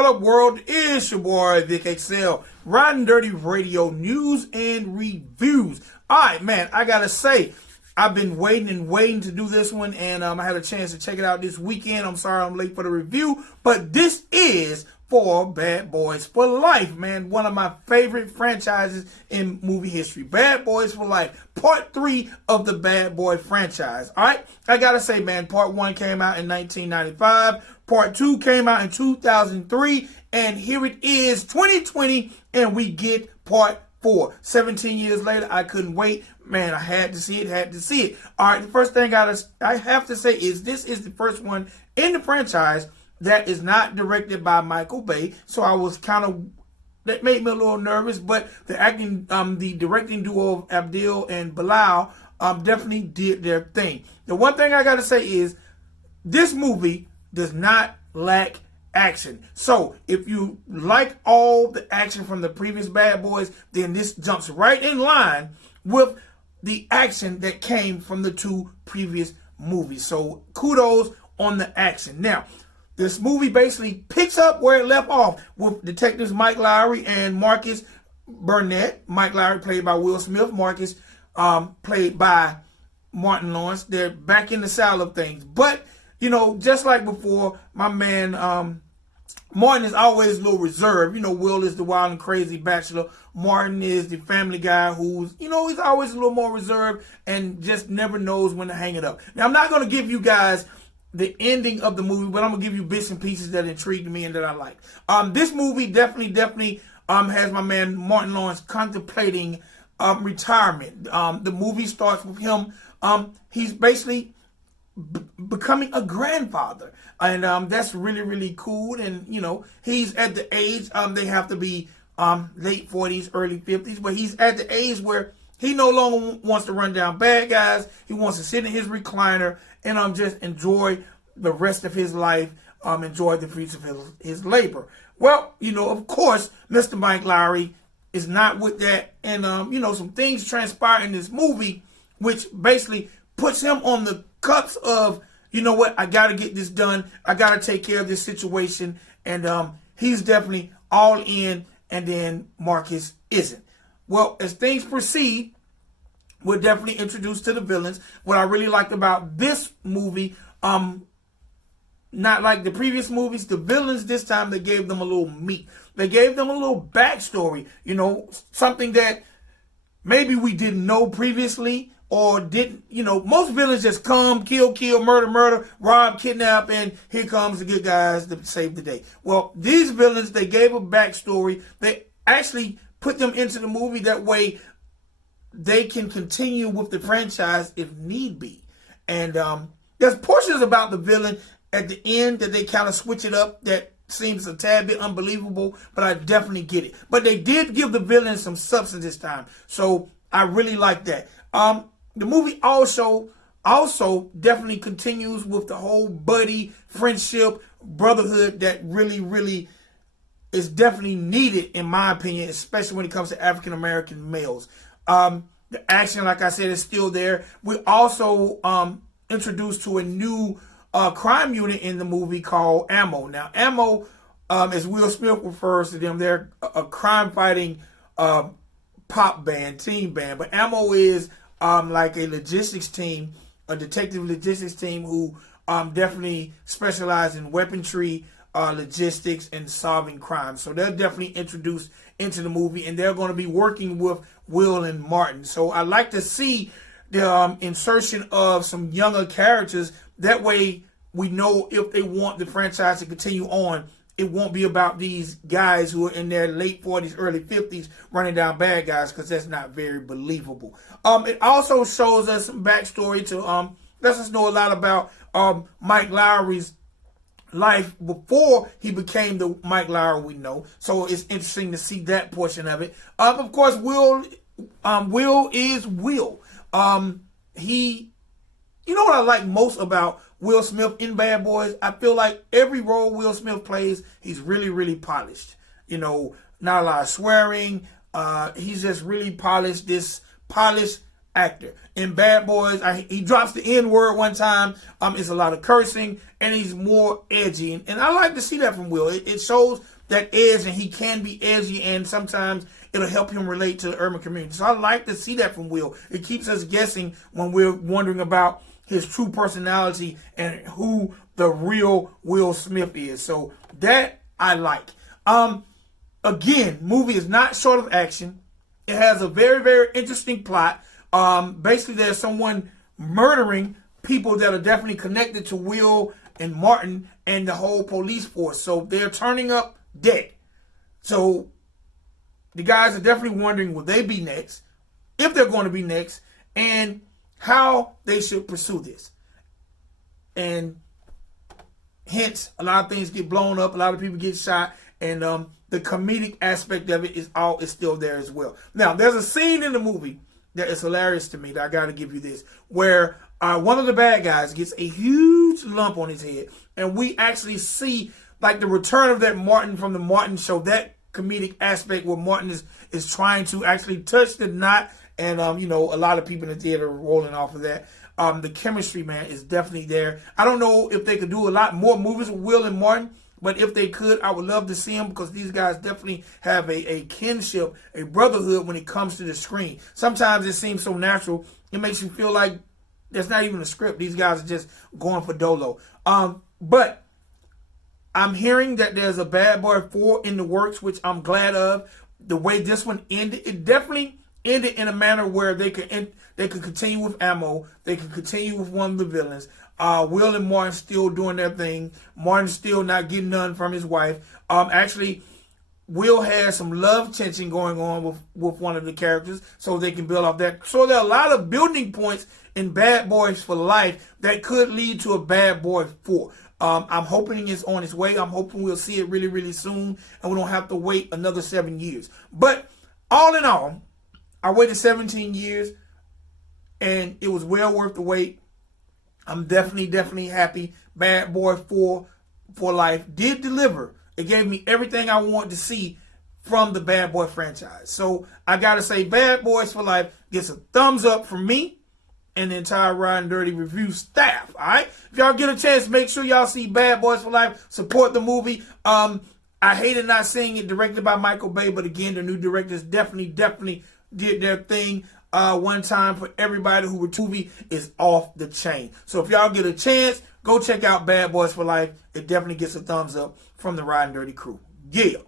What up, world? It's your boy, Vic XL, Riding Dirty Radio News and Reviews. All right, man, I gotta say, I've been waiting to do this one, and I had a chance to check it out this weekend. I'm sorry I'm late for the review, but this is for Bad Boys for Life, man. One of my favorite franchises in movie history. Bad Boys for Life, part 3 of the Bad Boy franchise. All right, I gotta say, man, part 1 came out in 1995. Part 2 came out in 2003, and here it is, 2020, and we get part 4. 17 years later, I couldn't wait. Man, I had to see it, All right, the first thing I have to say is this is the first one in the franchise that is not directed by Michael Bay, so I was that made me a little nervous, but the directing duo of Abdul and Bilal definitely did their thing. The one thing I gotta say is this movie does not lack action. So if you like all the action from the previous Bad Boys, then this jumps right in line with the action that came from the 2 previous movies. So kudos on the action. Now, this movie basically picks up where it left off with detectives Mike Lowry and Marcus Burnett. Mike Lowry played by Will Smith. Marcus played by Martin Lawrence. They're back in the saddle of things. But, you know, just like before, my man Martin is always a little reserved. You know, Will is the wild and crazy bachelor. Martin is the family guy who's, you know, he's always a little more reserved and just never knows when to hang it up. Now, I'm not going to give you guys the ending of the movie, but I'm going to give you bits and pieces that intrigued me and that I like. This movie definitely has my man Martin Lawrence contemplating retirement. The movie starts with him. He's basically becoming a grandfather, and that's really cool. And you know, he's at the age they have to be late 40s, early 50s, but he's at the age where he no longer wants to run down bad guys. He wants to sit in his recliner and just enjoy the rest of his life, enjoy the fruits of his labor. Well, you know, of course, Mr. Mike Lowry is not with that, and you know, some things transpire in this movie which basically puts him on the cups of, you know what, I got to get this done. I got to take care of this situation. And he's definitely all in, and then Marcus isn't. Well, as things proceed, we're definitely introduced to the villains. What I really liked about this movie, not like the previous movies, the villains this time, they gave them a little meat. They gave them a little backstory, you know, something that maybe we didn't know previously, or didn't, you know, most villains just come, kill, murder, rob, kidnap, and here comes the good guys to save the day. Well, these villains, they gave a backstory. They actually put them into the movie. That way they can continue with the franchise if need be. And there's portions about the villain at the end that they kind of switch it up that seems a tad bit unbelievable, but I definitely get it. But they did give the villain some substance this time, so I really like that. The movie also definitely continues with the whole buddy, friendship, brotherhood that really is definitely needed, in my opinion, especially when it comes to African American males. The action, like I said, is still there. We're also introduced to a new crime unit in the movie called Ammo. Now, Ammo, as Will Smith refers to them, they're a crime-fighting pop band, team band. But Ammo is like a logistics team, a detective logistics team who definitely specialize in weaponry, logistics, and solving crimes. So they're definitely introduced into the movie, and they're going to be working with Will and Martin. So I like to see the insertion of some younger characters. That way we know if they want the franchise to continue on, it won't be about these guys who are in their late 40s, early 50s running down bad guys, because that's not very believable. It also shows us some backstory to lets us know a lot about Mike Lowry's life before he became the Mike Lowry we know. So it's interesting to see that portion of it. Of course, Will is Will. You know what I like most about Will Smith in Bad Boys? I feel like every role Will Smith plays, he's really polished. You know, not a lot of swearing. He's just really polished. This polished actor. In Bad Boys, he drops the N word one time. It's a lot of cursing, and he's more edgy. And I like to see that from Will. It shows that edge, and he can be edgy, and sometimes it'll help him relate to the urban community. So I like to see that from Will. It keeps us guessing when we're wondering about his true personality and who the real Will Smith is. So that I like. Again, movie is not short of action. It has a very, very interesting plot. Basically, there's someone murdering people that are definitely connected to Will and Martin and the whole police force. So they're turning up dead. So the guys are definitely wondering, will they be next? If they're going to be next, and how they should pursue this. And hence, a lot of things get blown up, a lot of people get shot, and the comedic aspect of it is still there as well. Now, there's a scene in the movie that is hilarious to me that I got to give you this, where one of the bad guys gets a huge lump on his head, and we actually see like the return of that Martin from the Martin show, that comedic aspect where Martin is trying to actually touch the knot, and a lot of people in the theater are rolling off of that. The chemistry, man, is definitely there. I don't know if they could do a lot more movies with Will and Martin, but if they could, I would love to see them, because these guys definitely have a kinship, a brotherhood when it comes to the screen. Sometimes it seems so natural, it makes you feel like there's not even a script. These guys are just going for dolo. But I'm hearing that there's a Bad Boy 4 in the works, which I'm glad of. The way this one ended, it definitely ended in a manner where they could continue with Ammo. They could continue with one of the villains. Will and Martin still doing their thing. Martin still not getting none from his wife. Actually, Will has some love tension going on with one of the characters, so they can build off that. So there are a lot of building points in Bad Boys for Life that could lead to a Bad Boy 4. I'm hoping it's on its way. I'm hoping we'll see it really, really soon, and we don't have to wait another 7 years. But all in all, I waited 17 years, and it was well worth the wait. I'm definitely happy. Bad Boy 4 for Life did deliver. It gave me everything I wanted to see from the Bad Boy franchise. So I got to say, Bad Boys for Life gets a thumbs up from me and the entire Riding Dirty review staff. All right? If y'all get a chance, make sure y'all see Bad Boys for Life. Support the movie. I hated not seeing it directed by Michael Bay, but again, the new directors definitely did their thing. One time for everybody who were movie is off the chain. So if y'all get a chance, go check out Bad Boys for Life. It definitely gets a thumbs up from the Riding Dirty crew. Yeah.